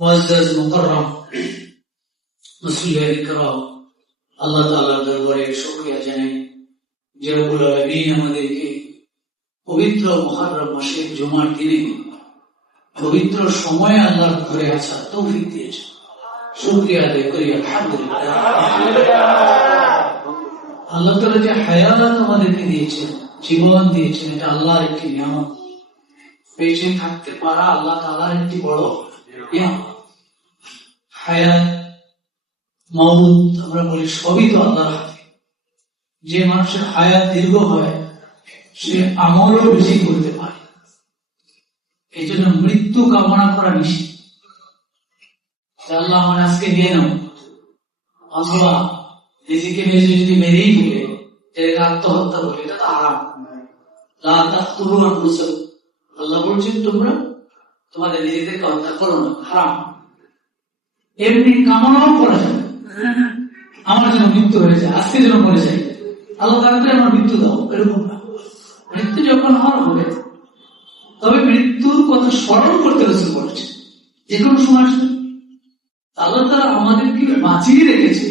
মুআজ্জাজ মুকাররম মুসলিম کرام, আল্লাহ তাআলার দরবারে শুকরিয়া জানাই যে রব্বুল আলামিন আমাদেরকে পবিত্র মুহররম মাসের জুমার দিনে পবিত্র সময়ে আল্লাহর ঘরে আসার তৌফিক দিয়েছেন। শুকরিয়া আদায় করি আলহামদুলিল্লাহ। আল্লাহ তাআলা যে হায়াত আমাদেরকে দিয়েছেন, জীবন দিয়েছেন, এটা আল্লাহর একটি নিয়ামত। বেঁচে থাকতে পারা আল্লাহ তাআলার একটি বড় নিয়ামত। হায়াত মওত আমরা বলি সবই তো আল্লাহর হাতে। যে মানুষের হায়াত দীর্ঘ হয় সে আমলও বেশি করতে পারে। এই জন্য মৃত্যু কামনা করা নিষেধ। আল্লাহ আমার আজকে নিয়ে নাও, অথবা নিজেকে নিজে যদি মেরেই ফেলে আত্মহত্যা বলে, এটা তো আরাম। আল্লাহ বলছেন তোমরা তোমাদের নিজেদেরকে হত্যা করো না, হারাম। এমনি কামনাও করা যাবে, আমার যেন মৃত্যু হয়ে যায়, আজকে যেন মরে যায়, আল্লাহ তাআলা আমার মৃত্যু দাও, এরকম না। মৃত্যু যখন হওয়ার হবে তবে মৃত্যুর কথা স্মরণ করতে রাসূল বলেছেন, যে কোনো সময় আল্লাহ তাআলা আমাদেরকে বাঁচিয়ে রেখেছে।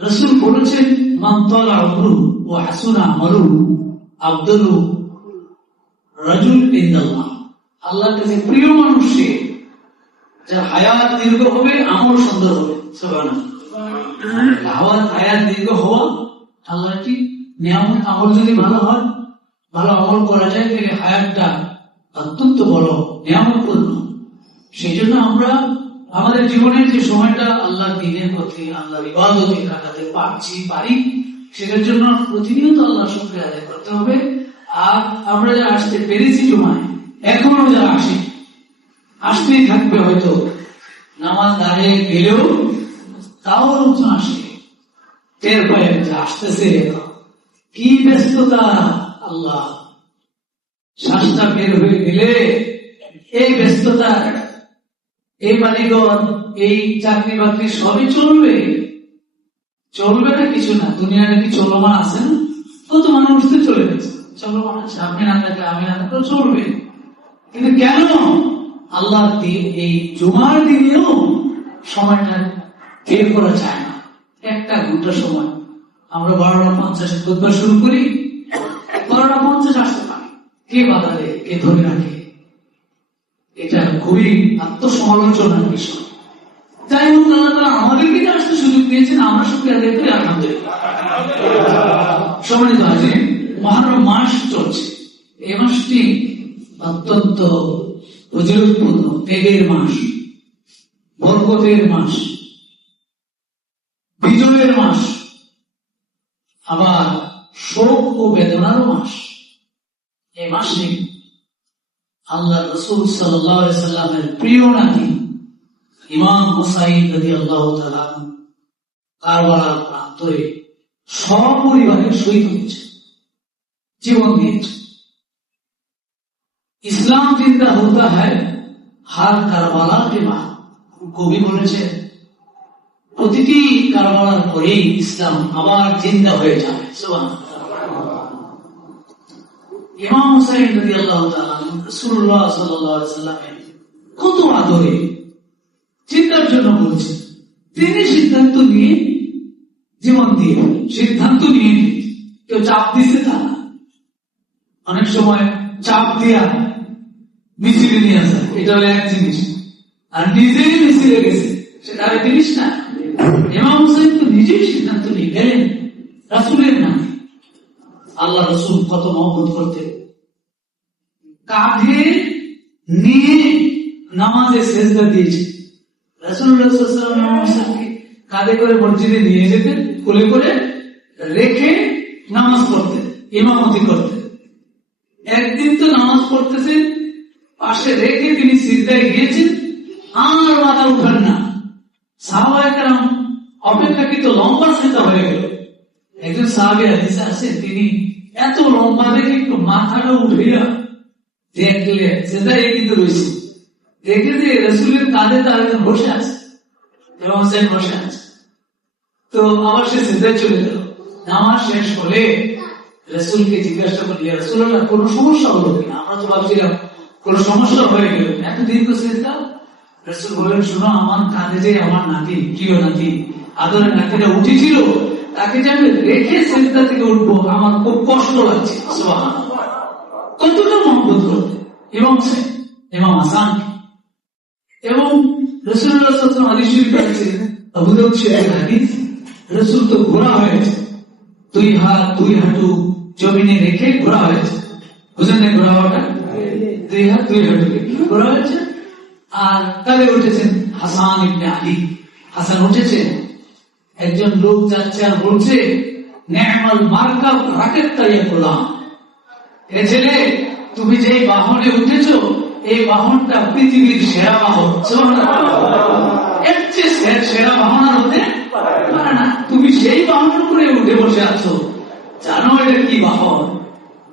রাসূল বলেছেন মান তালা উমরুহু ওয়া হাসুনা আমালুহু আফদালু রাজুল ইনদাল্লাহ। আল্লাহর কাছে প্রিয় মানুষ সে যার হায়াত দীর্ঘ হবে, আমল সুন্দর হবে। সুবহানাল্লাহ। হায়াত দীর্ঘ হওয়া আল্লাহর একটি নিয়ামত। আমল যদি ভালো হয়, ভালো আমল করা যায়, তাহলে হায়াতটা অত্যন্ত বড় নিয়ামতপূর্ণ। সেই জন্য আমরা আমাদের জীবনের যে সময়টা আল্লাহ দ্বীনের পথে, আল্লাহর ইবাদতে কাটাতে পারি, সেটার জন্য প্রতিনিয়ত আল্লাহ শুকরিয়া আদায় করতে হবে। আর আমরা যারা আসতে পেরেছি জুমায়, এখনো যারা আসতেই থাকবে, হয়তো নামাজ দাঁড়িয়ে গেলেও তাও লোকজন আসে, টের পায় যে আসতেছে। কি ব্যস্ততা! আল্লাহ শ্বাসটা বের হয়ে গেলে এই ব্যস্ততা, এই বাড়িঘর, এই চাকরি বাকরি সবই চলবে না কিছু না। দুনিয়া নাকি চলমান আছে না, কত মানুষ তো চলে গেছে, চলমান আছে। আপনি না থাকলে আমি না থাকলে চলবে, কিন্তু কেন আল্লাহর দিন এই জুমার দিনেও সময়টা বের করা যায় না? 1 ঘন্টা সময় আমরা 12:50 খুতবা শুরু করি, 12:50 আসতে পারি, কে বাধা দেয়, কে ধরে রাখে? এটা খুবই আত্মসমালোচনার বিষয়। যাই হোক, আল্লাহ তাআলা আমাদেরকে আসতে সুযোগ দিয়েছেন, আমরা শুকরিয়া আদায় করি আলহামদুলিল্লাহ। সম্মানিত হাজিরিন, মুহররম মাস চলছে। এই মাসটি অত্যন্ত ফজিলতপূর্ণ, ত্যাগের মাস, বরকতের মাস, বিজয়ের মাস, আবার শোক ও বেদনারও মাস। এই মাসে আল্লাহ রাসূল সাল্লাল্লাহু আলাইহি সাল্লামের প্রিয় নাতি ইমাম হুসাইন রাদিয়াল্লাহু তাআলা কারবালার প্রান্তরে সপরিবারে শহীদ হয়েছে, জীবন দিয়েছে। ইসলাম জিন্দা হতা হ্যায় হার কারবালা কে বাদ। কবি বলেছেন প্রতিটি কারবালার পরেই ইসলাম আবার জিন্দা হয়ে যাবে। সুবহানাল্লাহ। ইমাম হুসাইন রাদিয়াল্লাহু তাআলা রাসূলুল্লাহ সাল্লাল্লাহু আলাইহি সাল্লামের কত আদরে চিন্তার জন্য বলছেন, তিনি সিদ্ধান্ত নিয়ে জীবন দিয়ে, সিদ্ধান্ত নিয়ে, কেউ চাপ দিচ্ছে তা না। অনেক সময় চাপ দিয়া মিছিলে নিয়ে আসে, এটা হলো এক জিনিস, আর নিজেই মিছিলে গেছে সেটা আরেক জিনিস না। ইমাম হুসাইন তো নিজেই সিদ্ধান্ত নিয়ে গেলেন রাসূলের নামে। আল্লাহ রাসূল কত মহব্বত করতেন, কাঁধে নিয়ে নামাজে সেজদা দিয়েছে। রাসূলুল্লাহ সাল্লাল্লাহু আলাইহি ওয়াসাল্লাম কাঁধে করে মসজিদে নিয়ে যেতেন, কোলে করে রেখে নামাজ পড়তেন, ইমামতি করতেন। একদিন তো নামাজ পড়তেছেন, পাশে রেখে তিনি সিজদায় গিয়েছেন, আর মাথা উঠান না। সাহাবায়ে কেরাম অপেক্ষাকৃত লম্বা সিজদা হয়ে গেল। একজন সাহাবী হাদিসে আছেন, তিনি এত লম্বা দেখে একটু মাথাটা উঠাইয়া দেখলে সিজদায় কিন্তু রয়েছে, দেখে যে রাসূলের কাঁধে তার একজন বসে আছে, ইমাম হুসাইন বসে আছে। তো আবার সে সিজদায় চলে গেল। নামাজ শেষ হলে রাসূলকে জিজ্ঞাসা করলেন, ইয়া রাসূলুল্লাহ, কোনো সমস্যা হলো কিনা? আমরা তো ভাবছিলাম কোনো সমস্যা হয়ে গেল, এত দীর্ঘ সিজদা রাসূল বলেন, শোনো, আমার কাঁধে যে আমার নাতি, প্রিয় নাতি, আদরের নাতিটা উঠেছিল, তাকে যে আমি রেখে সিজদা থেকে উঠবো, আমার খুব কষ্ট লাগছে। সুবহানাল্লাহ, কতটা মহব্বত করতে ইমাম হাসান। এবং রাসূলুল্লাহ সাল্লাল্লাহু আলাইহি ওয়াসাল্লাম হাদিস শরীফে আছে, আবু দাউদ শরীফের হাদিস, রাসূল তো ঘোড়া হয়েছে, দুই হাত দুই হাঁটু জমিনে রেখে ঘোড়া হয়েছে। বুঝলেন না ঘোড়া হওয়াটা? দুই হাত দুই হাঁটু রেখে ঘোড়া হয়েছে। আর কালে উঠেছেন হাসান ইবনে আলী। হাসান উঠেছেন, একজন লোক যাচ্ছে আর বলছে, নে'মাল মারকাব রাকেবতা ইয়া গোলাম, এ ছেলে, তুমি যে বাহনে উঠেছো, এই বাহনটা পৃথিবীর সেরা বাহন। এর চেয়ে সেরা বাহন আর হতে পারে না। তুমি সেই বাহনের উপরে উঠে বসে আছো, জানো এটা কি বাহন?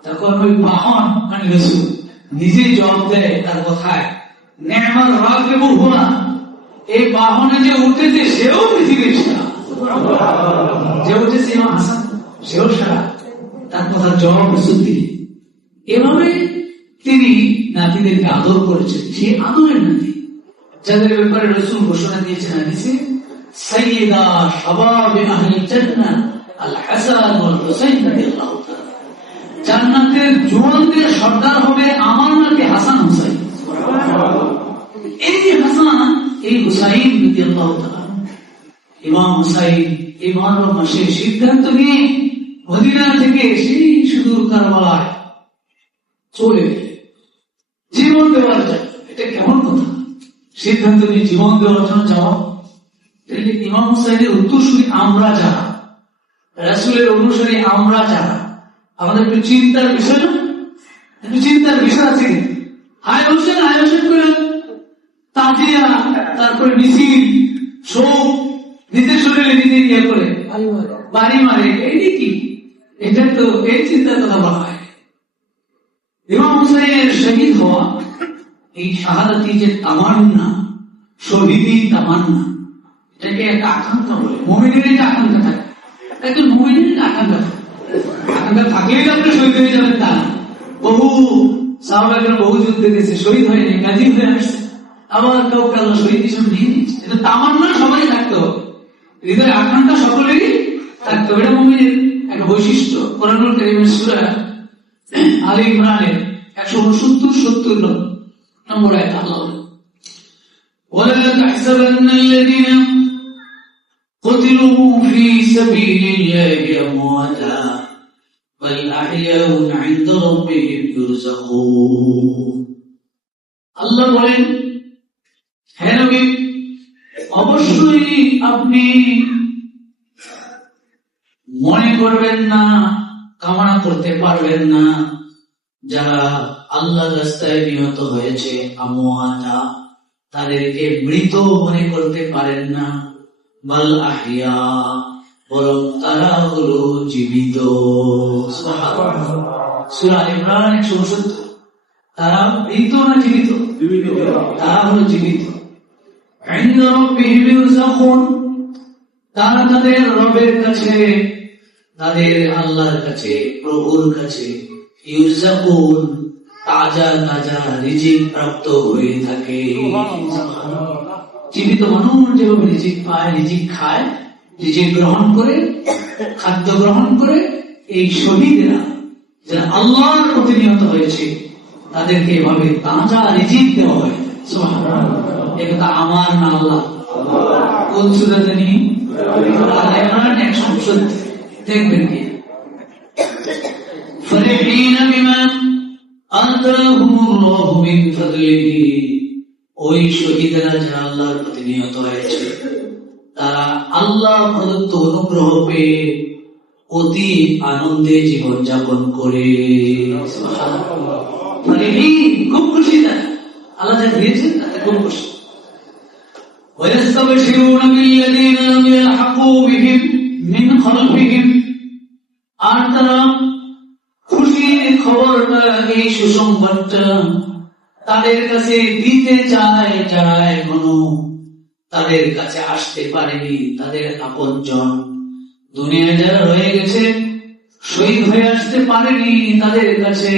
তখন ওই বাহন মানে রাসূল নিজেই জবাব দেয় তার কথায়, নে'মাল রাকিবু হুনা, এই বাহনে যে উঠেছে সেও পৃথিবীর সেরা। যে উঠেছে ইমাম হাসান, সেও সেরা। তার কথার জবাব রাসূল দিলেন। এভাবে তিনি নাতিদেরকে আদর করেছেন। সেই আদরের নাতি যাদের ব্যাপারে রাসূল ঘোষণা দিয়েছেন হাদিসে, সাইয়্যিদা শাবাব আহলিল জান্নাহ আল হাসান ওয়াল হুসাইন রাদিয়াল্লাহু তাআলা, জান্নাতের জওয়ানদের সর্দার হবে আমার নাতি হাসান হুসাইন। এই হাসান, এই হুসাইন রাদিয়াল্লাহু তাআলা, ইমাম হুসাইন এই মুহররম মাসে সিদ্ধান্ত নিয়ে মদিনা থেকে সেই সুদূর কারবালায় চলে জীবন দেওয়ার জন্য। এটা কেমন কথা? সিদ্ধান্ত নিয়ে জীবন দেওয়ার জন্য যাওয়া। ইমাম হুসাইনের উত্তরসূরি আমরা যারা, রাসূলের অনুসারী আমরা যারা, আমাদের একটু চিন্তার বিষয় না? একটু চিন্তার বিষয় আছে কি? হায় হোসেন করে তাজিয়া, তারপরে মিছিল, শোক, নিজের শরীরে নিজে ইয়ে করে বাড়ি মারে, এই কি? এটা তো এই চিন্তার কথা বলা হয়। ইমাম হুসাইনের শহীদ হওয়া, এই শাহাদাতি যে তামান্না, শহীদি তামান্না, এটাকে একটা আকাঙ্ক্ষা বলে। মুমিনের একটা আকাঙ্ক্ষা থাকে, একজন মুমিনের একটা আকাঙ্ক্ষা থাকে। আকাঙ্ক্ষা থাকলেই আপনি শহীদ হয়ে যাবেন তা না। বহু সাহাবাগণ বহু যুদ্ধে গেছে, শহীদ হয়নি, গাজী হয়ে আসছে, আবার কাউকে আল্লাহ শহীদ হিসেবে নিয়ে নিচ্ছে। এটা তামান্না সবাই থাকতে হবে, হৃদয়ের আকাঙ্ক্ষা সকলেরই থাকতে হবে। এটা মুমিনের একটা বৈশিষ্ট্য। কোরআনুল কারীমের সূরা আলী ইমরানের 169-70 নম্বর আয়াত আল্লাহ বলেন, ওয়ালা তাহসাবান্নাল্লাযীনা কুতিলু ফী সাবিলিল্লাহি আমওয়াতা বাল আহইয়াউন 'ইনদা রাব্বিহিম ইউরযাকুন। আল্লাহ বলেন, হে নবী, অবশ্যই আপনি মনে করবেন না, কামনা করতে পারবেন না, যারা আল্লাহর রাস্তায় নিহত হয়েছে, আমওয়াতা, তাদেরকে মৃত মনে করতে পারেন না, বাল আহইয়া, বরং তারা হলো জীবিত। সূরা আলে ইমরান 169। তারা মৃত না জীবিত? তারা হলো জীবিত। ইনদা রাব্বিহিম ইউরযাকুন, তারা তাদের রবের কাছে, তাদের আল্লাহর কাছে, প্রভুর কাছে, ইউরযাকুন, তাজা তাজা রিজিক প্রাপ্ত হয়ে থাকে। জীবিত মানুষ যেভাবে রিজিক পায়, রিজিক খায়, রিজিক গ্রহণ করে, খাদ্য গ্রহণ করে, এই শহীদরা যারা আল্লাহর প্রতি নিহত হয়েছে, তাদেরকে এভাবে তাজা রিজিক দেওয়া হয়। সুবহানাল্লাহ। এই কথা আমার না আল্লাহ। কোন সূরা জানি? আলে ইমরান 170। দেখবেন কি, ফরিহিনা বিমা আতাহুমুল্লাহু মিন ফাদলিহি, ওই শহীদরা যারা আল্লাহর প্রতি নিহত হয়েছে, তারা আল্লাহ প্রদত্ত অনুগ্রহ পেয়ে অতি আনন্দে জীবন যাপন করে। খুব খুশি, তারা আল্লাহ যা দিয়েছেন তাতে খুব খুশি। ওয়ায়াস্তাবশিরুনা বিল্লাযীনা লাম ইয়ালহাকু বিহিম মিন খালফিহিম, আর তারা খুশির খবরটা, এই সুসংবাদটা তাদের কাছে দিতে চায় যারা এখনো তাদের কাছে আসতে পারেনি, তাদের আপনজন, দুনিয়ায় যারা রয়ে গেছে, শহীদ হয়ে আসতে পারেনি, তাদের কাছে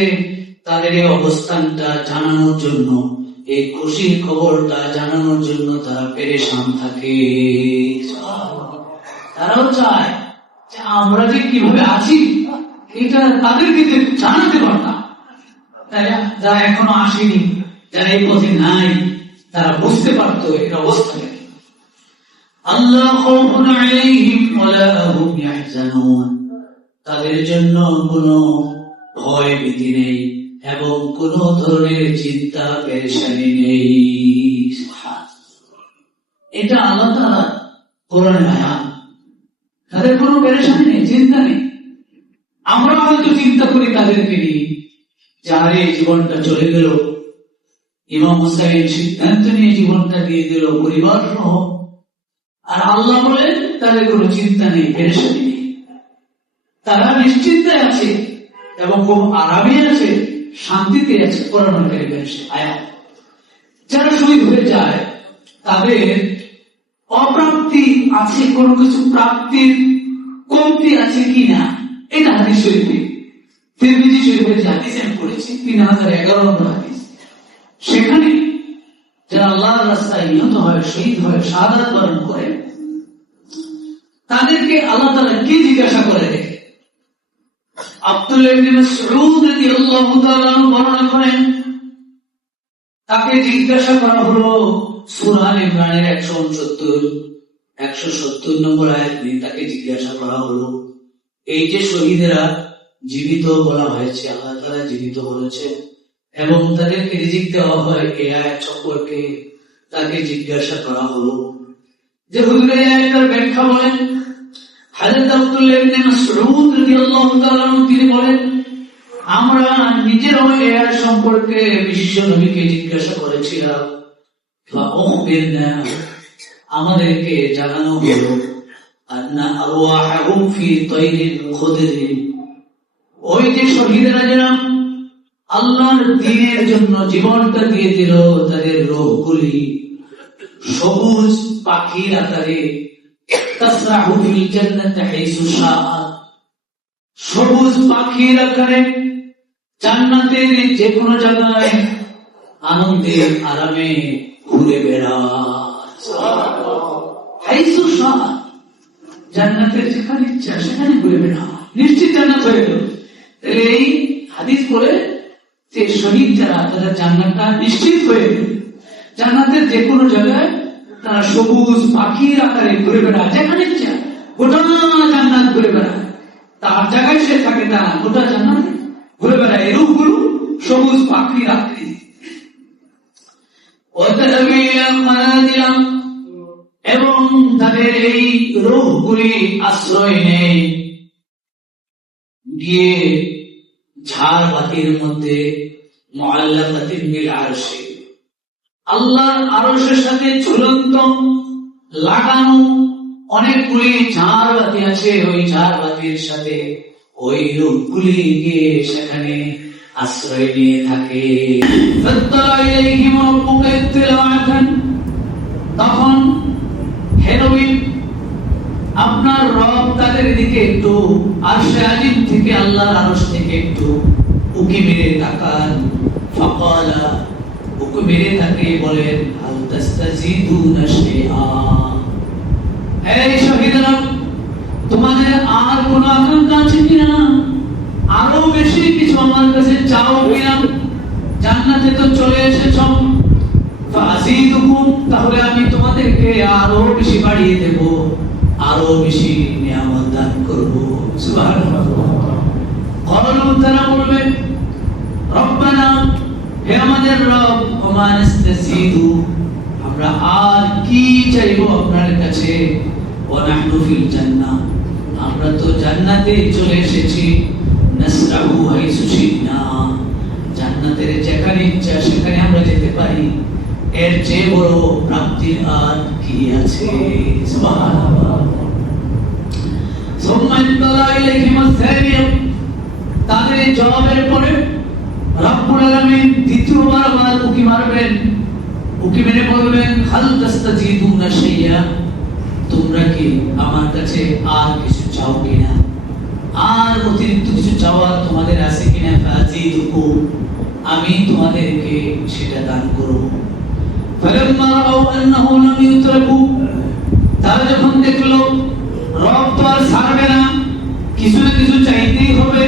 তাদের এই অবস্থানটা জানানোর জন্য এই খুশির খবরটা জানানোর জন্য তারা পেরেশান থাকে। তারাও চায় যে আমরা যে কিভাবে আছি এটা তাদেরকে জানাতে পারতাম, তাই না? যারা এখনো আসেনি, যারা এই পথে নাই, তারা বুঝতে পারতো এর অবস্থা কি। আল্লাহ খাউফুন আলাইহিম ওয়ালা হুম ইয়াহজানুন, তাদের জন্য কোনো ভয় ভীতি নেই এবং কোন ধরনের চিন্তা পেরেশানি নেই। এটা আল্লাহ তাআলা কোরআনে আয়াত। তাদের কোনো পেরেশানি নেই, চিন্তা নেই। আমরা হয়তো চিন্তা করি তাদেরকে নিয়ে, যার এই জীবনটা চলে গেল, ইমাম হুসাইন সিদ্ধান্ত নিয়ে জীবনটা দিয়ে দিল পরিবার সহ, আর আল্লাহ বলেন তাদের কোনো চিন্তা নেই, পেরেশানি নেই, তারা নিশ্চিন্তায় আছে এবং খুব আরামে আছে, শান্তিতে আছে। কোরআন কারীমের আয়াত। যারা শহীদ হয়ে যায় তাদের অপ্রাপ্তি আছে, কোনো কিছু প্রাপ্তির কমতি আছে কিনা, এটা হাদিস শরীফে, তিরমিজি শরীফের হাদিস আমি পড়েছি, 3011 নম্বর হাদিস। সেখানে যারা আল্লাহর রাস্তায় নিহত হয়, শহীদ হয়, শাহাদাত বরণ করে, তাদেরকে আল্লাহ তাআলা কি জিজ্ঞাসা করে দেখে। আব্দুল্লাহ ইবনে মাসউদ রাদিয়াল্লাহু তাআলা বর্ণনা করেন, তাকে জিজ্ঞাসা করা হলো সূরা আল ইমরানের 170 নম্বর আয়াত নিয়ে তাকে জিজ্ঞাসা করা হলো, এই যে শহীদেরা জীবিত বলা হয়েছে, আল্লাহ তাআলা জীবিত বলেছে এবং তাদেরকে রিজিক দেওয়া হয়, এই আয়াত সম্পর্কে তাকে জিজ্ঞাসা করা হলো যে হুজুর এই আয়াতের ব্যাখ্যা বলেন। হযরত আব্দুল্লাহ ইবনে মাসউদ রাদিয়াল্লাহু তাআলা তিনি বলেন, আমরা নিজেরাও এই আয়াত সম্পর্কে বিশ্ব নবীকে জিজ্ঞাসা করেছিলাম, ফাউখবিরনা, আমাদেরকে জানানো হলো, আন্না আরওয়াহুম ফি তাইরিন খুদরিন, ওই যে শহীদরা যারা আল্লাহর দ্বীনের জন্য জীবনটা দিয়ে দিল, তাদের রূহগুলি সবুজ পাখির আকারে তাসরাহু ফিল জান্নাতি হাইসু শাআত, সবুজ পাখির আকারে জান্নাতের যে কোনো জায়গায় আনন্দে আরামে ঘুরে বেড়ায়। হাইসু শাআত, জান্নাতের যেখানে ইচ্ছা সেখানে ঘুরে বেড়ায়, নিশ্চিত জান্নাত হয়ে গেল। এই হাদিস পড়ে যে শহীদ যারা, তাদের জান্নাতটা নিশ্চিত হয়ে গেল। জান্নাতের যে কোনো জায়গায় তারা সবুজ পাখির আকারে ঘুরে বেড়ায়, যেখানে ইচ্ছা গোটা জান্নাত ঘুরে বেড়ায়। তার জায়গায় সে থাকে, তারা গোটা জান্নাতে ঘুরে বেড়ায়। এই রূপগুলো সবুজ পাখির আকারে। এবং তাদের এই রূপগুলি আশ্রয় নেয় গিয়ে ঝাড় বাতির মধ্যে, মুআল্লাকাতিন বিল আরশি, আল্লাহর আরশের সাথে ঝুলন্ত লাগানো অনেকগুলি ঝাড় বাতি আছে। ওই ঝাড় বাতির সাথে ওই রূপগুলি গিয়ে সেখানে আশ্রয় নিয়ে থাকে। তখন হে নবী, আপনার রব তাদের দিকে একটু আরশে আজিম থেকে, আল্লাহর আরশ থেকে একটু উকি মেরে তাকান। ফাকালা, উকি মেরে তাকিয়ে বলেন, হাল তাস্তাজিদুনা শাইআ, এই শহীদরা, তোমাদের আর কোন আকাঙ্ক্ষা আছে কিনা? আরো বেশি কিছু আমার কাছে চাও কিনা? জান্নাতে তো চলে এসেছ, ফাযিদুকুম, তাহলে আমি তোমাদেরকে আরো বেশি বাড়িয়ে দেব, আরো বেশি নিয়ামত দান করব। সুবহানাল্লাহ। ক্বালু, তারা বলবে, রব্বানা, হে আমাদের রব, ওমা নাস্তাজিদু, আমরা আর কি চাইবো আপনার কাছে, ওয়া নাহনু ফিল জান্নাহ, আমরা তো জান্নাতে চলে এসেছি, নাসরাহু হাইসু শিনা, জান্নাতের যেখানে ইচ্ছা সেখানে আমরা যেতে পারি, এর চেয়ে বড় প্রাপ্তি আর কি আছে? সুবহানাল্লাহ। সুম্মা ইত্তালা ইলাইহিম আস-সানিয়া, তাদের এই জবাবের পরে রব্বুল আলামিন দ্বিতীয়বার আবার উকি মারবেন, উকি মেরে বলবেন, হাল তাস্তাজিদুনা শাইআ, তোমরা কি আমার কাছে আর কিছু চাও কিনা? আর অতিরিক্ত কিছু চাওয়া তোমাদের আছে কিনা? ফাযিদুকুম, আমি তোমাদেরকে সেটা দান করব। ফালাম্মা রাআউ আন্নাহু লাম ইউতরাকু, তারা যখন দেখলো রব তো আর ছাড়বে না, কিছু না কিছু চাইতেই হবে,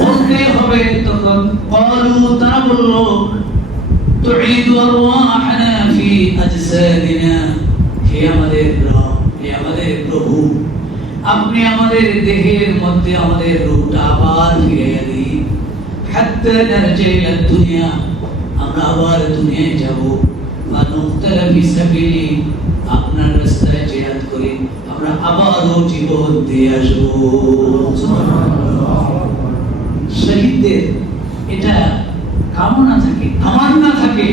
বলতেই হবে, তখন ক্বালু, তারা বলল, তুঈদু আরওয়াহানা ফি আজসাদিনা, হে আমাদের রব, হে আমাদের প্রভু, আপনি আমাদের দেহের মধ্যে আমাদের রূহটা আবার ফিরিয়ে দিন। হাত্তা নারজি ইলা দুনিয়া, আমরা আবার দুনিয়ায় যাব। ফানুক্তালা ফি সাবিলি, আপনার রাস্তায় জিহাদ করে আমরা আবারও জীবন দিয়ে আসবো। শহীদদের এটা কামনা থাকে, তামান্না থাকে,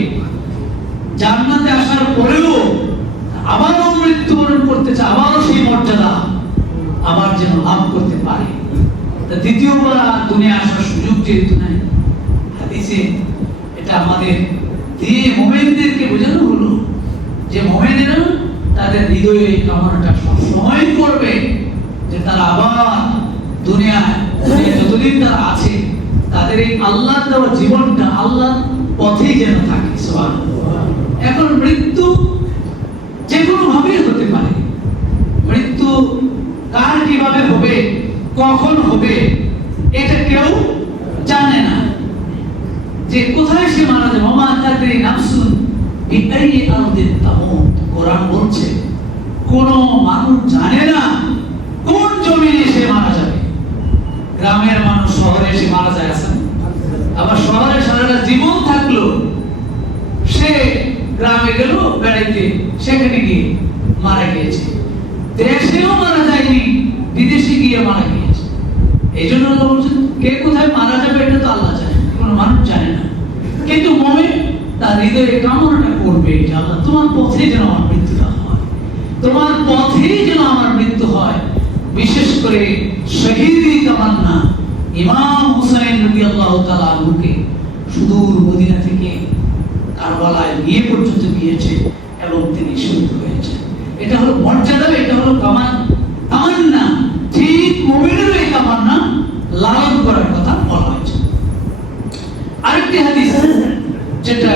জান্নাতে আসার পরেও আবারও মৃত্যুবরণ করতে চায়, আবারও সেই মর্যাদা আবার যেন লাভ করতে পারে। দ্বিতীয়বার দুনিয়া আসার সুযোগ যেহেতু নাই, হাদিসে এটা আমাদের দিয়ে মুমিনদেরকে বোঝানো হলো যে মুমিনেরা তাদের হৃদয়ে এই কামনাটা সবসময় করবে যে তারা আবার দুনিয়ায় যতদিন তারা আছে তাদের এই আল্লাহর দেওয়া জীবনটা আল্লাহর পথেই যেন থাকে। সুবহানাল্লাহ। এখন মৃত্যু যে কোনো ভাবেই হতে পারে, মৃত্যু কার কিভাবে হবে, কখন হবে, এটা কেউ জানে না, যে কোথায় সে মারা যাবে। ওমা তাদরি নাফসুন বিআইয়ি আরদিন তামুত, কোরআন বলছে কোন মানুষ জানে না কোন জমিনে সে মারা যাবে। গ্রামের মানুষ শহরে এসে মারা যায়, আছে, আবার শহরে সারাটা জীবন থাকলো, সে গ্রামে গেল বেড়াইতে, সেখানে গিয়ে মারা গিয়েছে। দেশেও মারা যায়নি, বিদেশে গিয়ে মারা গিয়েছে। এই জন্য আল্লাহ বলছেন কে কোথায় মারা যাবে এটা তো আল্লাহ জানে, কোনো মানুষ জানে না। কিন্তু মুমিন তার হৃদয়ে কামনাটা করবে যে আল্লাহ তোমার পথে যেন আমার মৃত্যুটা হয়, তোমার পথেই যেন আমার মৃত্যু হয়। বিশেষ করে শহীদি তামান্না ইমাম হুসাইন রাদিয়াল্লাহু তাআলা আনহুকে সুদূর মদিনা থেকে কারবালায় নিয়ে পর্যন্ত গিয়েছে এবং তিনি শহীদ হয়েছেন। এটা হলো মর্যাদা, এটা হলো তামান্না। ঠিক মুমিনের এই তামান্না লালন করার কথা বলা হয়েছে। আরেকটি হাদিস যেটা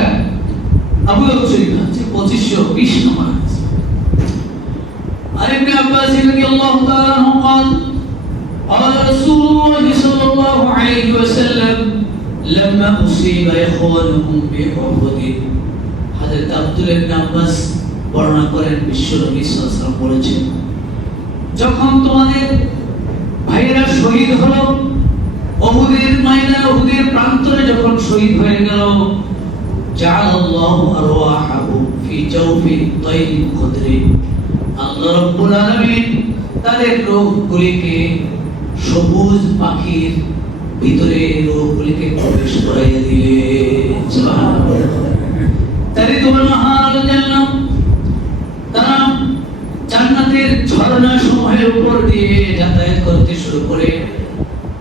আবু দাউদ শরীফে আছে 2520 নম্বর হাদিস। عن ابن عباس رضي الله تعالى عنه قال قال رسول الله صلى الله عليه وسلم لما أصيب إخوانكم بأحد, হযরত আব্দুল্লাহ ইবনে আব্বাস বর্ণনা করেন বিশ্বনবী সাল্লাল্লাহু আলাইহি ওয়াসাল্লাম বলেছেন, যখন তোমাদের ভাইরা শহীদ হলো উহুদের ময়দানে, উহুদের প্রান্তরে যখন শহীদ হয়ে গেল, জাআলাল্লাহু আরওয়াহাহু ফি জাওফি তাইরিন খুদরি, আল্লাহ রাব্বুল আলামিন তাদের রূহগুলিকে সবুজ পাখির ভিতরে রূহগুলিকে প্রবেশ করাইয়া দিলেন। সুবহানাল্লাহ। তারিদুল নাহার জান্নাত, তারা জান্নাতের ঝর্ণা সমূহের উপর দিয়ে যাতায়াত করতে শুরু করে,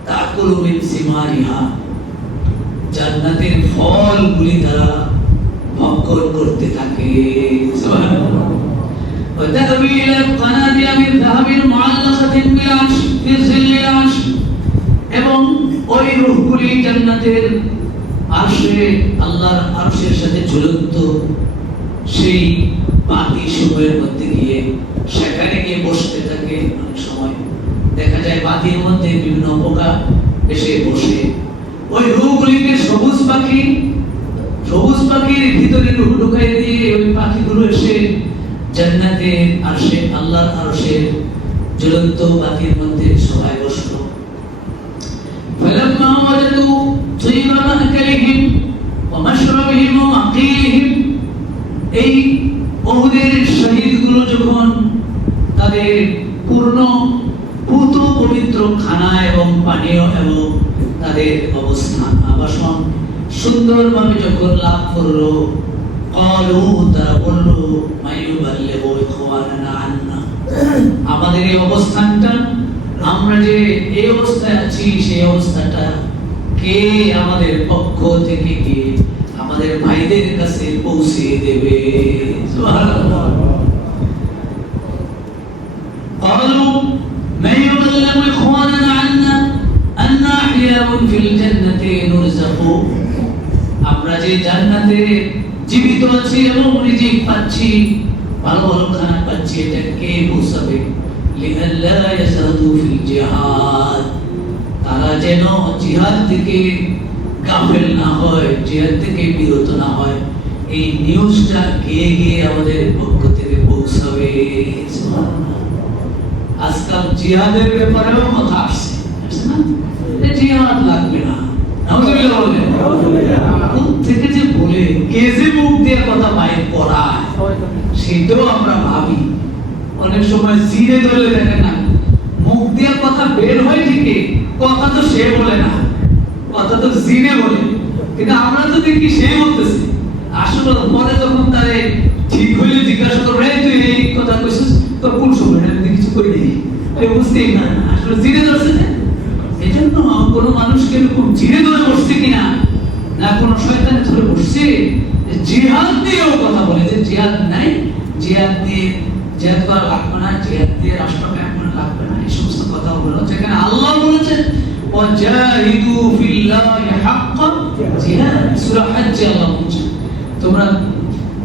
তাকুলু মিন সিমারিহা, জান্নাতের ফলগুলি তারা ভক্ষণ করতে থাকে। সুবহানাল্লাহ। وتأوي إلى القناديل من ذهب معلقة بالعرش في ظل العرش, এবং ওই রূহগুলি জান্নাতের আরশে, আল্লাহর আরশের সাথে ঝুলন্ত সেই বাতি সমূহের মধ্যে গিয়ে সেখানে গিয়ে বসতে থাকে। অনেক সময় দেখা যায় বাতির মধ্যে বিভিন্ন পোকা এসে বসে, ওই রূহগুলিকে সবুজ পাখির ভিতরে রূহ ঢুকাই দিয়ে ওই পাখিগুলো এসে জান্নাতে আরশে, আল্লাহর আরশের জ্বলন্ত বাতির মধ্যে সবাই বসলো। ফালাম্মা ওয়াজাদু তাইবা মা'কালিহিম ওয়া মাশরাবিহিম ওয়া মাকিলিহিম, এই উহুদের শহীদগুলো যখন তাদের পূর্ণ পুত পবিত্র খানা এবং পানীয় এবং তাদের অবস্থান আবাসন সুন্দরভাবে যখন লাভ করলো, ক্বালু, তারা বলল, মাইয়ুবাল্লিগু ইখওয়ানানা আন্না, আমাদের এই অবস্থানটা, আমরা যে এই অবস্থায় আছি সেই অবস্থাটা কে আমাদের পক্ষ থেকে গিয়ে আমাদের ভাইদের কাছে পৌঁছে দেবে। সুবহানাল্লাহ। ক্বালু মাইয়ুবাল্লিগু ইখওয়ানানা আন্না আন্না আহইয়াউন ফিল জান্নাতি নুরযাকু, যে জান্নাতে জীবিত আছি এবং রিজিক পাচ্ছি, ভালো ভালো খানা পাচ্ছি, এটা কে বুঝাবে? লিআল্লা ইয়াসাদু ফিল জিহাদ, তারা যেন জিহাদ থেকে গাফেল না হয়, জিহাদ থেকে বিরত না হয়, এই নিউজটা গিয়ে গিয়ে আমাদের পক্ষ থেকে পৌঁছাবে। আজকাল জিহাদের ব্যাপারেও কথা আসছে না, জিহাদ লাগবে না, থেকে যে বলে কে যে মুখ দিয়ে কথা বাইর করায় সেটাও আমরা ভাবি। অনেক সময় জিরে ধরে দেখেন না, মুখ দিয়ে কথা বের হয় ঠিকই, কথা তো সে বলে না, কথা তো জিরে বলে, কিন্তু আমরা তো দেখি সে বলতেছে। আসলে পরে যখন তারে ঠিক হইলে জিজ্ঞাসা করবে, তুই এই কথা কইছিস, তোর কোন সময় আমি কিছু কই নেই, বুঝতেই না, আসলে জিরে ধরছে না। এই জন্য কোনো মানুষকে এরকম জিরে ধরে বসছে কিনা, না কোনো শয়তানে ধরে বসছে, জিহাদ দিয়েও কথা বলে যে জিহাদ নাই, জিহাদ দিয়ে জিহাদ করা লাগবে না, জিহাদ দিয়ে রাষ্ট্র কায়েম লাগবে না, এই সমস্ত কথা বলে। যেখানে আল্লাহ বলেছেন ওয়াজাহিদু ফিল্লাহি হাক্কা জিহাদ, সূরা হজ্জে আল্লাহ বলেছেন তোমরা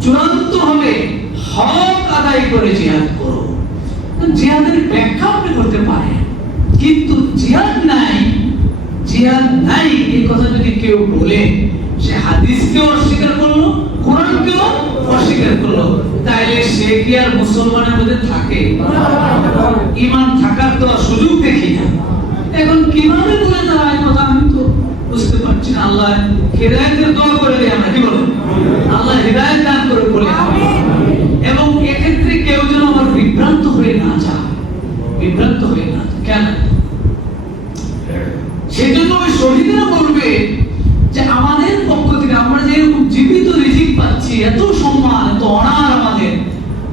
চূড়ান্তভাবে হক আদায় করে জিহাদ করো। জিহাদের ব্যাখ্যা আপনি করতে পারেন, কিন্তু জিহাদ নাই, জিহাদ নাই এই কথা যদি কেউ বলে, সে হাদিসকেও অস্বীকার করলো, কোরআনকেও অস্বীকার করলো, তাইলে সে কি আর মুসলমানের মধ্যে থাকে? ঈমান থাকার তো সুযোগ দেখি না। এখন কিভাবে বলে তারা এই কথা আমি তো বুঝতে পারছি না। আল্লাহ হিদায়াতের দোয়া করে দেয়, আমরা কি বলেন? আল্লাহ হিদায়াত দান করে বলে, এবং এক্ষেত্রে কেউ যেন আমার বিভ্রান্ত হয়ে না যায়, বিভ্রান্ত হয়ে না যায়। কেন? সেজন্য ওই শহীদরা বলবে যে আমাদের পক্ষ থেকে আমরা যে জীবিত রিজিক পাচ্ছি, এত সম্মান, এত অনার আমাদের,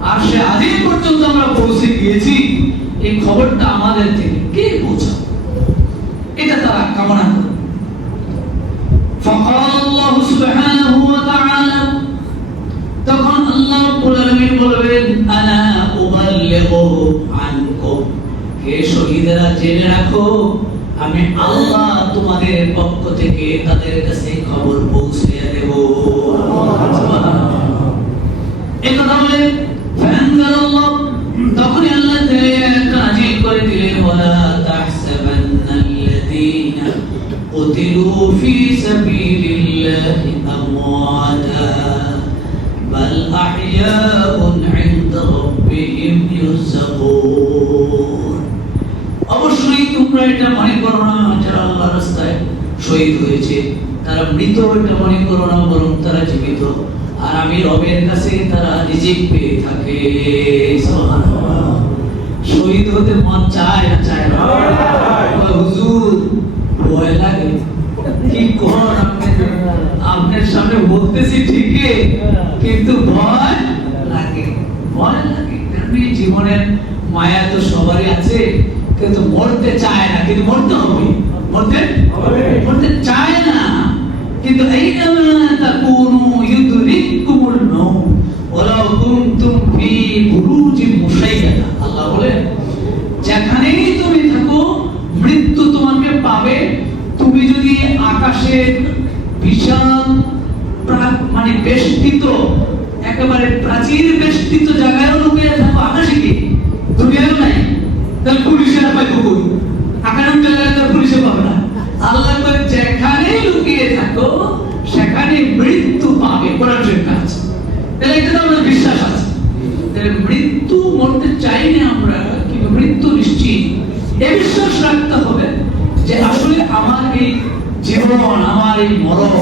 আর সে আজ পর্যন্ত আমরা পৌঁছে গিয়েছি, এই খবরটা আমাদের থেকে কে পৌঁছাবে? এটা তারা কামনা করে। فقال الله سبحانه وتعالى, তখন আল্লাহ রাব্বুল আলামিন বলবেন আনা উবাল্লিগু আনকুম, হে শহীদরা জেনে রাখো আমি আল্লাহ তোমাদের পক্ষ থেকে তাদের কাছে খবর পৌঁছে দেব। এই কথা বলে ফানজালাল্লাহ, তখন আল্লাহ নাযিল করে দিলেন ওয়ালা তাহসাবান্নাল্লাযীনা কুতিলু ফি সাবিলিল্লাহি আমওয়াতা বাল আহইয়াউন ইনদা রাব্বিহিম ইউরযাকুন। অবশ্যই তোমরা এটা মনে করো না যারা আল্লাহর রাস্তায় শহীদ হয়েছে তারা মৃত, এটা মনে করো না, বরং তারা জীবিত, আর আমি রবের কাছে তারা রিজিক পেয়ে থাকে। সুবহানাল্লাহ। শহীদ হতে মন চায় না? চায় না? হুজুর ভয় লাগে, কি কোন আপনার সামনে বলতেছি ঠিকই, কিন্তু ভয় লাগে, ভয় লাগে। জীবনের মায়া তো সবারই আছে, কিন্তু মরতে চায় না, কিন্তু মরতে হবে, মরতে চায় না, কিন্তু আইনামা তাকুনু ইউদরিকুমুল মাউত ওয়ালাউ কুনতুম ফি বুরুজিন মুশাইয়াদা। আল্লাহ বলেন যেখানেই তুমি থাকো মৃত্যু তোমাকে পাবে। তুমি যদি আকাশের বিশাল মানে বেষ্টিত, একেবারে প্রাচীর বেষ্টিত জায়গায় লুকিয়ে থাকো, আকাশে কি দুনিয়াও নাই, তাহলে পুলিশেরা পাইব কই? আকাশের জায়গায় তো পুলিশে পাবে না। আল্লাহ বলে যেখানে লুকিয়ে থাকো সেখানে মৃত্যু পাবে, কোরআন শরীফে আছে। তাহলে এটা তো আমাদের বিশ্বাস আছে। তাহলে মৃত্যু মরতে চাই না আমরা, কিন্তু মৃত্যু নিশ্চিত। এই বিশ্বাস রাখতে হবে যে আসলে আমার এই জীবন, আমার এই মরণ,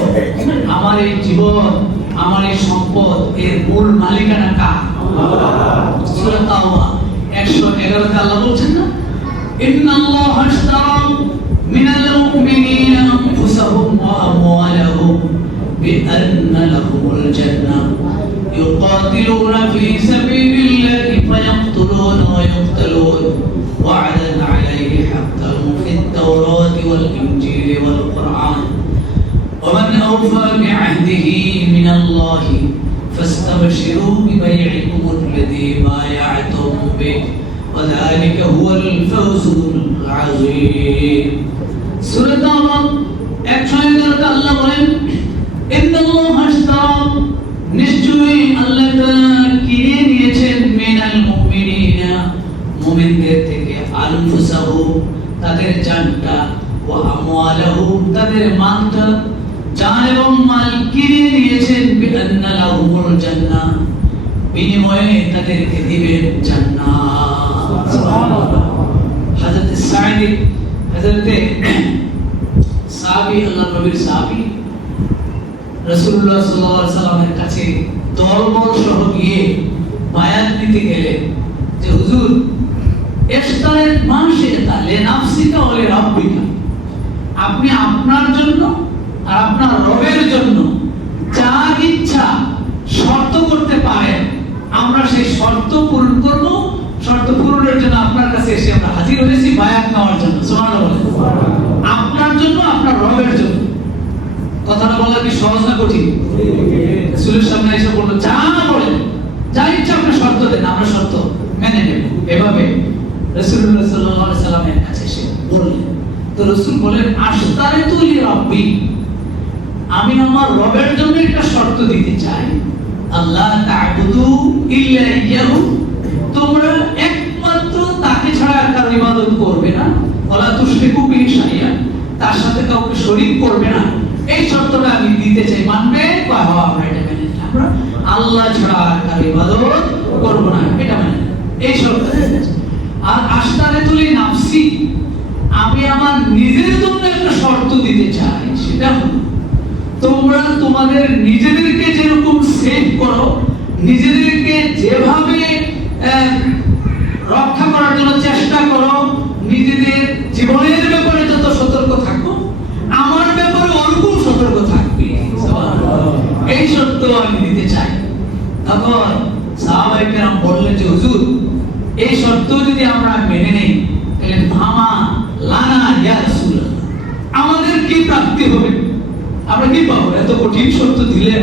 আমার এই জীবন, আমার এই সম্পদ, এর মূল মালিকানা কার? সূরা তাওবা 111 আল্লাহ বলছেন না, ইন্নাল্লাহা আশতারা মিনাল মুমিনিনা আনফুসাহুম ওয়া আমওয়ালাহুম বিআন্না লাহুমুল জান্নাহ ইউকাতিলুনা ফি সাবিলিল্লাহি ফায়াকতুলুনা ওয়া ইউকতালুন ওয়া'দান আলাইহি হাক্কান ফিত তাওরাতি ওয়াল ইনজিলি ওয়াল কুরআন ومن أوفى بعهده من الله فاستبشروا ببيعكم الذي بايعتم به وذلك هو الفوز العظيم. সূরা তাওবা 111 আল্লাহ বলেন ইন্নাল্লাহা আশতারা, নিশ্চয়ই আল্লাহ তাআলা কিনে নিয়েছেন মিনাল মুমিনিনা, মুমিনদের থেকে, আনফুসাহুম তাদের জানটা, ওয়া আমওয়ালাহুম তাদের মালটা, জান এবং মাল কিনে নিয়েছেন, বিআন্না লাহুমুল জান্নাহ বিনিময়ে তাদেরকে দিবেন জান্নাত। সুবহানাল্লাহ। হযরত সাঈদ, হযরত সাহাবী, আল্লাহর নবীর সাহাবী রাসূলুল্লাহ সাল্লাল্লাহু আলাইহি সাল্লামের কাছে দলবল সহ গিয়ে বায়াত নিতে গেলেন যে হুজুর, ইফতারের মাসে তালে নাফসিকা ওয়া লিরাব্বিকা, আপনি আপনার জন্য আর আপনার রবের জন্য যা ইচ্ছা শর্ত করতে পারেন, আমরা সেই শর্ত পূরণ করব। শর্ত পূরণের জন্য আপনার কাছে এসে আমরা হাজির হয়েছি বায়াত নেওয়ার জন্য। সুবহানাল্লাহ। আপনার জন্য, আপনার রবের জন্য। কথাটা বলা কি সহজ না কঠিন? রাসূলের সামনে এসে বলল, যা বলেন, যা ইচ্ছা আপনি শর্ত দেন, আমরা শর্ত মেনে নেব। এভাবে রাসূলুল্লাহ সাল্লাল্লাহু আলাইহি সাল্লামের কাছে এসে বললেন। তো রাসূল বলেন, আশতারিতু লিরাব্বি, আমি আমার রবের জন্য একটা শর্ত দিতে চাই, আল্লাহ তা'বুদু ইল্লা ইয়াহু, তোমরা একমাত্র তাকে ছাড়া আর কারো ইবাদত করবে না, ওয়ালা তুশরিকু বিহি শাইআ, তার সাথে কাউকে শরীক করবে না। এই শর্তটা আমি দিতে চাই, মানবে? আমরা এটা মেনে নিলাম, আমরা আল্লাহ ছাড়া আর কারো ইবাদত করব না, এটা মেনে নিলাম, এই শর্ত। আর আশতারিতু লিনাফসি, আমি আমার নিজের জন্য একটা শর্ত দিতে চাই, সেটা হলো তোমরা তোমাদের নিজেদেরকে যেরকম সেভ করো, নিজেদেরকে যেভাবে রক্ষা করার জন্য চেষ্টা করো, নিজেদের জীবনের ব্যাপারে যত সতর্ক থাকো, আমার ব্যাপারে ওরকম সতর্ক থাকবে। এই শর্ত আমি দিতে চাই। তখন সাহাবায়ে কেরাম বললেন যে হুজুর, এই শর্ত যদি আমরা মেনে নেই তাহলে মামা লানা ইয়া রাসূলুল্লাহ, আমাদের কি প্রাপ্তি হবে, আমরা কি পাবো? এত কঠিন শর্ত দিলেন,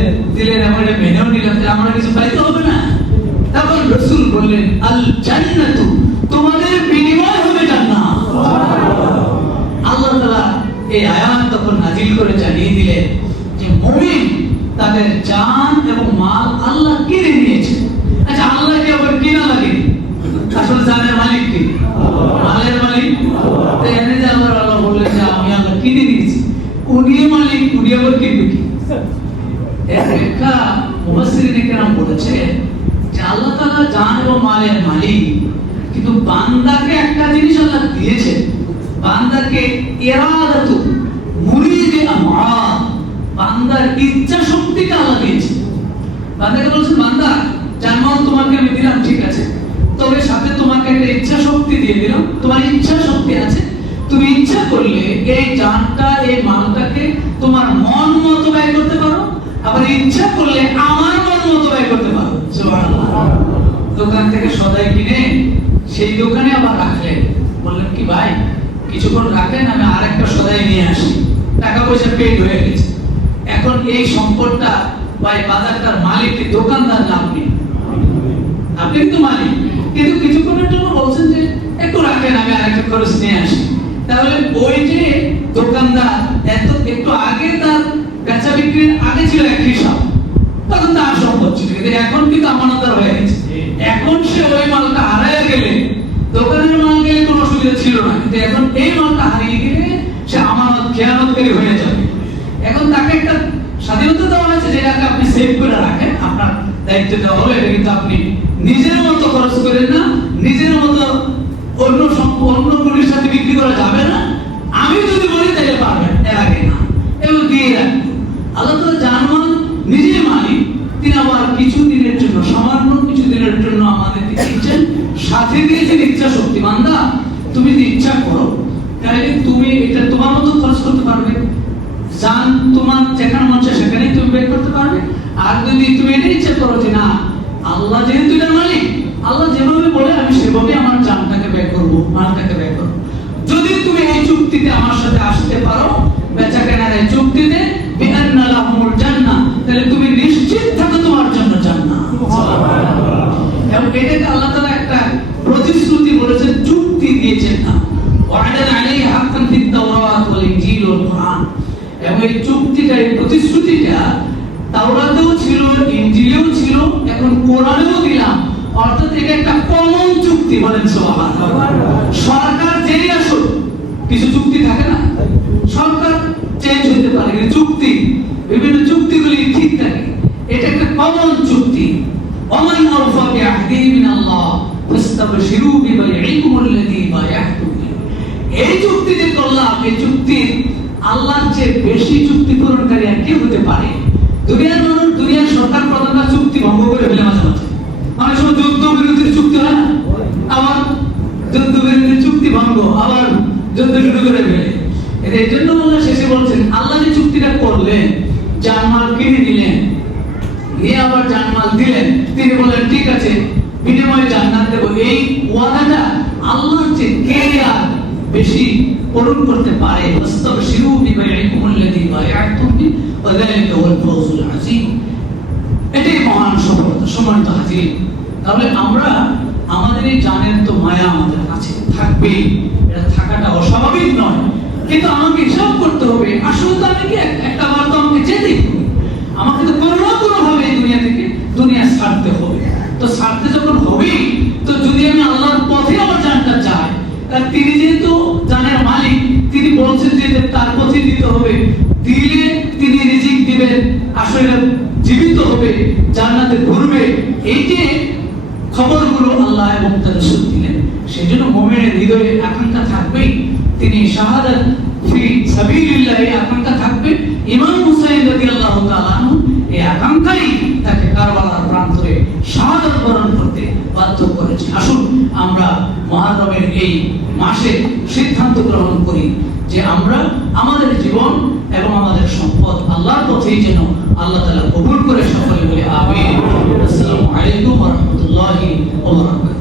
আমরা মেনেও নিলাম, আমরা কিছু পাইতে হবে না। তখন রাসূল বললেন, আল জান্নাতু, তোমাদের বিনিময় হবে জান্নাত। আল্লাহ তাআলা এই আয়াত তখন নাযিল করে জানিয়ে দিলেন যে মুমিন তাদের জান এবং মাল আল্লাহ কিনে নিয়েছে। আচ্ছা, আল্লাহ কি আবার কিনা লাগে? আসলে জানের মালিক কি? মালের মালিক। তো এনে যে আল্লাহ বললেন যে আমি আল্লাহ কিনে নিয়েছি, উনি মালিক, উনি আবার কিনবে কি? একটা মুফাসসিরিনে কেরাম বলেছে যে আল্লাহ তাআলা জান এবং মালের মালিক, কিন্তু বান্দাকে একটা জিনিস আল্লাহ দিয়েছেন, বান্দাকে ইরাদাতু মুরিদে আমআদ, বান্দার ইচ্ছা শক্তিকে আল্লাহ দিয়েছেন। বান্দাকে বলছেন, বান্দা জান্নাত তোমাকে আমি দিলাম, ঠিক আছে, তবে সাথে তোমাকে একটা ইচ্ছা শক্তি দিয়ে দিলাম, তোমার ইচ্ছা শক্তি আছে, তুমি ইচ্ছা করলে এই জানটা, এই মালটাকে তোমার মন মতো ব্যয় করতে পারো, আবার ইচ্ছা করলে আমার মন মতো ব্যয় করতে পারো। সুবহানাল্লাহ। দোকান থেকে সদাই কিনে সেই দোকানে আবার রাখলেন, বললেন কি ভাই কিছুক্ষণ রাখেন, আমি আরেকটা সদাই নিয়ে আসি, টাকা পয়সা পেড হয়ে গেছে। এখন এই সম্পদটা ভাই বাজারটার মালিক কি দোকানদার না আপনি? আপনি কিন্তু মালিক, কিন্তু কিছুক্ষণের জন্য বলছেন যে একটু রাখেন, আমি আরেকটা খরচ নিয়ে আসি। তাহলে ওই যে দোকানদার একটু আগে তার বেচা বিক্রির আগে ছিল এক হিসাব, তখন তার সম্পদ ছিল, কিন্তু এখন কিন্তু আমানতদার হয়ে গেছে। এখন সে ওই মালটা হারায় গেলে, দোকানের মাল গেলে কোনো অসুবিধা ছিল না, কিন্তু এখন এই মালটা হারিয়ে গেলে সে আমানত খেয়ানতকারী হয়ে যাবে। এখন তাকে একটা স্বাধীনতা দেওয়া হয়েছে, যেটাকে আপনি সেভ করে রাখেন, আপনার দায়িত্ব দেওয়া হলো, এটা কিন্তু আপনি নিজের মতো খরচ করেন না, নিজের মতো অন্য কোনের সাথে বিক্রি করা যাবে না, আমি যদি বলি তাহলে পারবেন, এর আগে না, এগুলো দিয়ে রাখবেন। আল্লাহ তাআলা জানমান নিজে মালিক, তিনি আবার কিছু দিনের জন্য, সামান্য কিছু দিনের জন্য আমাদেরকে দিচ্ছেন, সাথে দিয়েছেন ইচ্ছা শক্তি। বান্দা তুমি যদি ইচ্ছা করো তাহলে তুমি এটা তোমার মতো খরচ করতে পারবে, জান তোমার যেখানে মন চায় সেখানেই তুমি ব্যয় করতে পারবে। আর যদি তুমি এটা ইচ্ছা করো যে না, আল্লাহ যেহেতু এটার মালিক, আল্লাহ যেভাবে বলে আমি সেভাবে আমার জানটাকে ব্যয় করবো, মালটাকে ব্যয় করবো। যদি তুমি এই চুক্তিতে আমার সাথে আসতে পারো, বেচা কেনার এই চুক্তিতে, বিআন্না লাহুমুল জান্নাহ, তাহলে তুমি নিশ্চিত থাকো তোমার জন্য জান্নাত। এবং এটাকে আল্লাহ তাআলা একটা প্রতিশ্রুতি বলেছেন, চুক্তি দিয়েছেন না, ওয়া'দান আলাইহি হাক্কান ফিত তাওরাত ওয়াল ইনজিল ওয়াল কুরআন। এবং এই চুক্তিটা, এই প্রতিশ্রুতিটা তাওরাতেও ছিল, ইনজিলেও ছিল, এখন কোরআনেও দিলাম। অর্থাৎ এটা একটা কমন চুক্তি, বলেন সুবহানাল্লাহ। সরকার যেই আসুক, কিছু চুক্তি থাকে না, সরকার চেঞ্জ হতে পারে, কিন্তু চুক্তি, বিভিন্ন চুক্তিগুলি ঠিক থাকে। এটা একটা কমন চুক্তি। ওমান আওফা বিআহদি মিনাল্লাহ ফাস্তাবশিরু বিবাইইকুমুল্লাযী বায়াহতুম বিহি। এই চুক্তি যে করলাম, এই চুক্তি আল্লাহর চেয়ে বেশি চুক্তি পূরণকারী আর কেউ হতে পারে? দুনিয়ার মানুষ, দুনিয়ার সরকার প্রধানরা চুক্তি ভঙ্গ করে ফেলে মাঝে মাঝে। অনেক সময় যুদ্ধ বিরতির চুক্তি হয় না, আবার যুদ্ধ বিরতির চুক্তি ভঙ্গ, আবার যুদ্ধ শুরু করে ফেলে। এই জন্য আল্লাহ শেষে বলছেন, আল্লাহ যে চুক্তিটা করলেন, জানমাল কিনে নিলেন, নিয়ে আবার জানমাল দিলেন, তিনি বললেন ঠিক আছে বিনিময়ে জান্নাত দেব। এই ওয়াদাটা আল্লাহর চেয়ে কে আর বেশি পূরণ করতে পারে? ফাস্তাবশিরু বিবাইইকুমুল্লাযী বায়া'তুম বিহি ওয়া যালিকা হুয়াল ফাওজুল আযীম। এটাই মহান সফলতা। সম্মানিত হাজির, তাহলে আমরা আমাদের এই জানের তো মায়া আমাদের কাছে থাকবেই, এটা থাকাটা অস্বাভাবিক নয়, কিন্তু আমাকে হিসাব করতে হবে। আসলে তো আমি কি একটা বার তো আমাকে যেতেই হবে, আমাকে তো কোনো না কোনো ভাবে এই দুনিয়া থেকে দুনিয়া ছাড়তে হবে। তো ছাড়তে যখন হবে, তো যদি আমি আল্লাহর পথে আমার জানটা চাই, কারণ তিনি যেহেতু জানের মালিক, তিনি বলছেন যে তার পথে দিতে হবে, দিলে তিনি রিজিক দিবেন, আসলে জীবিত হবে, জান্নাতে ঘুরবে। এই যে খবরগুলো আল্লাহ এবং তার রাসূল দিলেন, সেজন্য মুমিনের হৃদয়ে আকাঙ্ক্ষা থাকবেই, তিনি শাহাদাত ফি সাবিলিল্লাহ, এই আকাঙ্ক্ষা থাকবে। ইমাম হুসাইন রাদিয়াল্লাহু তাআলা আনহু এই আকাঙ্ক্ষাই তাকে কারবালার প্রান্তরে শাহাদাত বরণ করতে বাধ্য করেছে। আসুন আমরা মুহররমের এই মাসে সিদ্ধান্ত গ্রহণ করি যে আমরা আমাদের জীবন এবং আমাদের সম্পদ আল্লাহর পথেই যেন আল্লাহ তাআলা কবুল করে সকলে বলে আমিন। আসসালামু আলাইকুম ওয়া রাহমাতুল্লাহি ওয়া বারাকাতুহু।